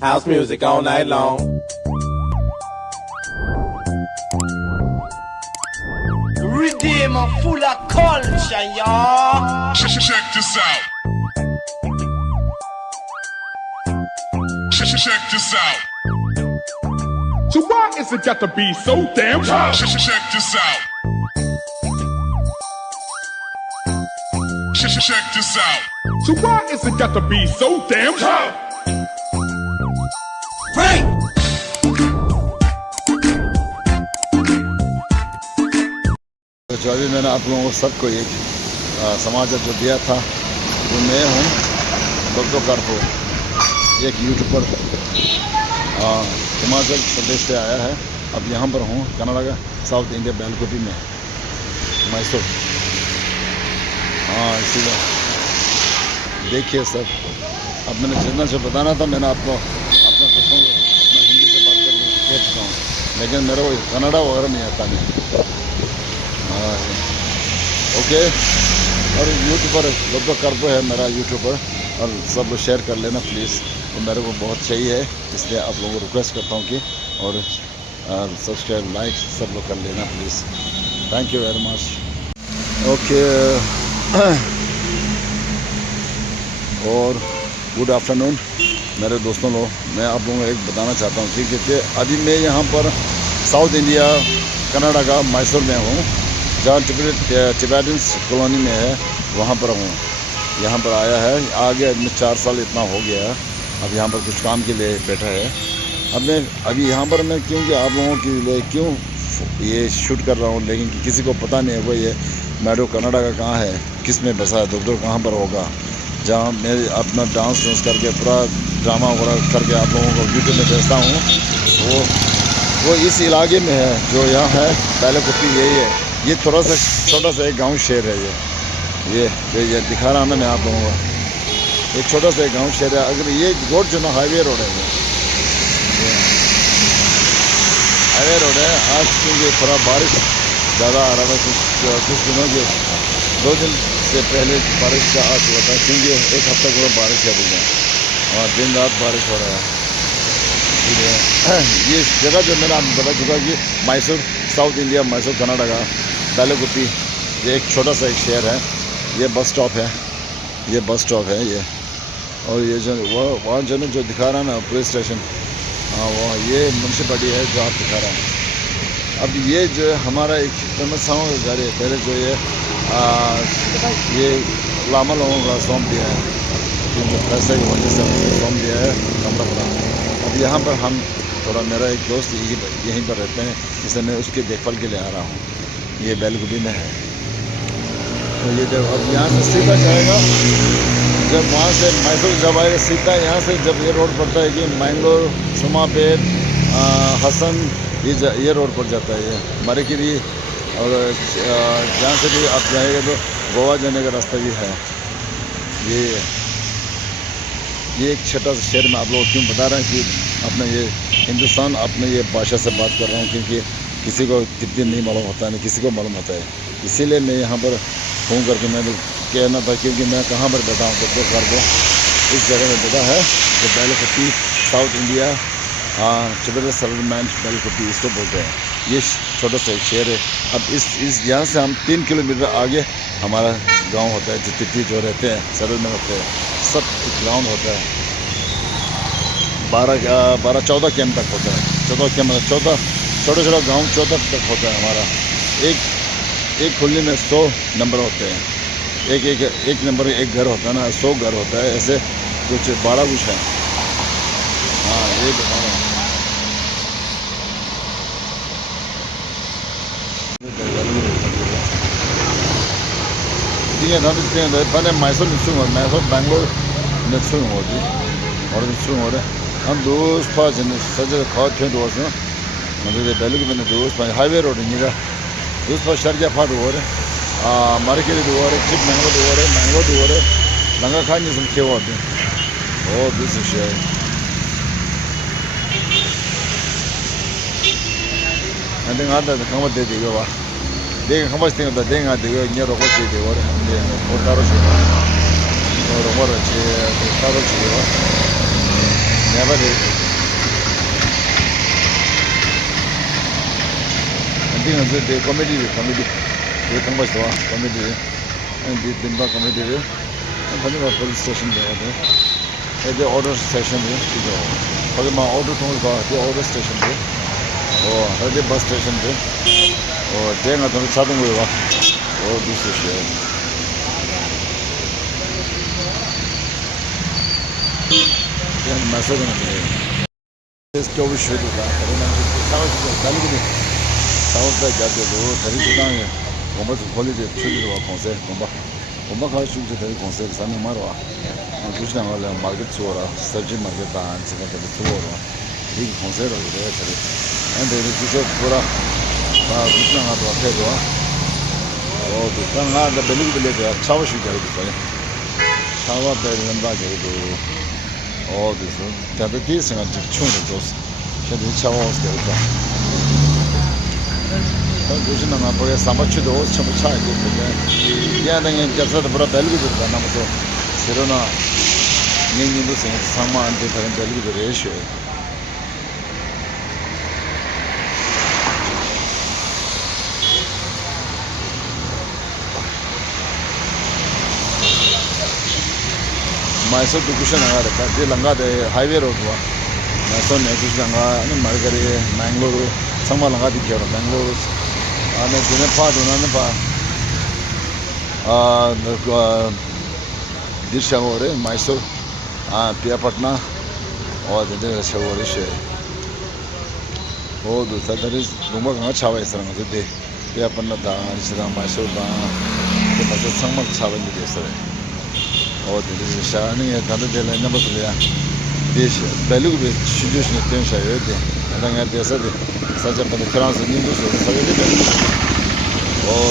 House music all night long. Rhythm full of culture, y'all. Check this out. Check this out. So why is it got to be so damn hard? Check this out. Check this out. So why is it got to be so damn hard? Break. जो अभी मैंने आप लोगों को सबको एक समाचार जो दिया था वो मैं हूँ डॉक्टर कारपुर, एक यूट्यूबर हिमाचल प्रदेश से आया है। अब यहाँ पर हूँ कनाडा का साउथ इंडिया बेलकोटी में, मैसूर। हाँ, इसीलिए देखिए सर, अब मैंने जितना जो बताना था मैंने आपको अपना दोस्तों को अपना हिंदी से बात करके कह चुका हूँ, लेकिन मेरे को कनाडा वगैरह नहीं आता नहीं। हाँ ओके, और यूट्यूबर डॉक्टर कारपुर है मेरा यूट्यूबर, और सब लोग शेयर कर लेना प्लीज़, तो मेरे को बहुत चाहिए है, इसलिए आप लोगों को रिक्वेस्ट करता हूँ कि और सब्सक्राइब लाइक सब लोग कर लेना please. Thank you very much. Okay, और गुड आफ्टरनून मेरे दोस्तों लोग, मैं आप लोगों को एक बताना चाहता हूँ कि अभी मैं यहाँ पर साउथ इंडिया कनाडा का मैसूर में हूँ, जहाँ टिबेटन्स कॉलोनी में है, वहाँ पर हूँ। यहाँ पर आया है, आगे में 4 साल इतना हो गया है। अब यहाँ पर कुछ काम के लिए बैठा है। अब मैं अभी यहाँ पर मैं क्योंकि आप लोगों के लिए क्यों ये शूट कर रहा हूँ, लेकिन किसी को पता नहीं है वो ये मैडो कनाडा का कहाँ है, किस में बसा है, डॉक्टर कहाँ पर होगा, जहाँ मैं अपना डांस करके पूरा ड्रामा वगैरह करके आप लोगों को यूट्यूब में भेजता हूँ। वो इस इलाके में है जो यहाँ है बेलकोटी, यही है। ये थोड़ा सा छोटा सा एक गांव शहर है। ये दिखा रहा हूँ मैं आप लोगों को, एक छोटा सा एक गांव शहर है। अगर ये रोड जो ना हाईवे रोड है, ये हाईवे रोड है। आज क्योंकि थोड़ा बारिश ज़्यादा आ रहा था, कुछ दिनों के 2 दिन से पहले बारिश का आज हुआ था, क्योंकि एक हफ्ता पूरा बारिश है बोल रहे हैं, और दिन रात बारिश हो रहा है। ये जगह जो मैंने आपको बता चुका कि Mysore south India Mysore Canada का बेलकोटी, ये एक छोटा सा एक शहर है। ये बस स्टॉप है, ये बस स्टॉप है ये, और ये जो वहाँ जो जो दिखा रहा है ना पुलिस स्टेशन, हाँ वो ये म्यूनसिपालिटी है जो आप दिखा रहा है। अब ये जो हमारा एक समस्याओं का घर है, पहले जो ये लामा लोगों का सौंप दिया है, क्योंकि पैसे की वजह से सौंप दिया है कमरा पूरा। अब यहाँ पर हम थोड़ा, मेरा एक दोस्त यहीं पर रहते हैं, इसलिए मैं उसके देखभाल के लिए आ रहा हूँ। ये बेलकोटी में है, तो ये जब अब यहाँ से सीधा जाएगा, जब वहाँ से मैसूर जब आएगा सीधा यहाँ से, जब ये रोड पड़ता है कि मैंगलोर, सुमापेट, हसन, ये रोड पड़ जाता है। ये मरेकिरी, और जहाँ से भी आप जाएगा तो गोवा जाने का रास्ता भी है। ये एक छोटा सा शहर में आप लोग क्यों बता रहे हैं कि अपने ये हिंदुस्तान अपने ये भाषा से बात कर रहा हूँ, क्योंकि किसी को कितनी नहीं मालूम होता है, नहीं किसी को मालूम होता है। इसीलिए मैं यहाँ पर फ़ोन करके मैंने कहना था, क्योंकि मैं कहाँ पर बैठा हूँ, डॉक्टर कारपुर इस जगह में बैठा है, जो बेलकोटी साउथ इंडिया टिबेटन सेटलमेंट बेलकोटी इसको बोलते हैं। ये छोटा सा एक शहर है। अब इस यहाँ से हम 3 किलोमीटर आगे हमारा गांव होता है, जितने जो रहते हैं सेटलमेंट होते हैं, सब एक ग्राउंड होता है। 12-14 कैंप तक होता है, 14 कैंप, 14 छोटा छोटा गांव 14 तक होता है हमारा। एक खुलने में 100 नंबर होते हैं, एक नंबर एक घर होता है ना, 100 घर होता है, ऐसे कुछ 12 कुछ है। हाँ, ये बता रहा हूँ। पहले मैसूर मैसूर बैंगलोर हम दोस्त पास सजे खाद थे दोस्त मतलब पहले मैंने दोस्त हाईवे रोड निगा दोस्त पास शर्जा फाट हो रहे मार्केट हो रहे चिप मैंगो हो रहे लंगा खान जिसम खेव होते oh this is I think I don't know what they do. They how much thing that they are doing near what they do or Taro. Or what a never did. I think the committee, they come by committee, and the Bimba committee, and the police station there. At the order station there, for the order to the order station there, or at the bus station there, or then at the southern river, or this is here. Then my second is to be sure that South the Jadu, Taritan, almost holiday to the concert, Omaka should the concert, San Marwa, and Krishna market tour, surgeon market and second to the tour, big concert over there, and there is a Pura, Krishna Pedro. Oh, the Kanga, the Belu village, Chawashi Gary, Chawa Bell, all this one. That the decent and tune of those. Can you tell us the other? Vision of my so much of those Chamachai. Yeah, then just the brother Belgium, the number of Sirona, Ning losing someone different Belgium ratio. My son to Kushan, the highway road. My son, Kushanga, and Margari, Mangalore, someone had the care of Mangalore, and a dinner part on the Dishavore, Mysore, Pia Patna, or the dinner Shavorish. Oh, that is Bumaka Chavas on the day. Pia Patna, Mysore, the Summer Chavan yesterday. Oh, this is shining at the number of this Belu situation attention. And then at the such a cross in English. Oh,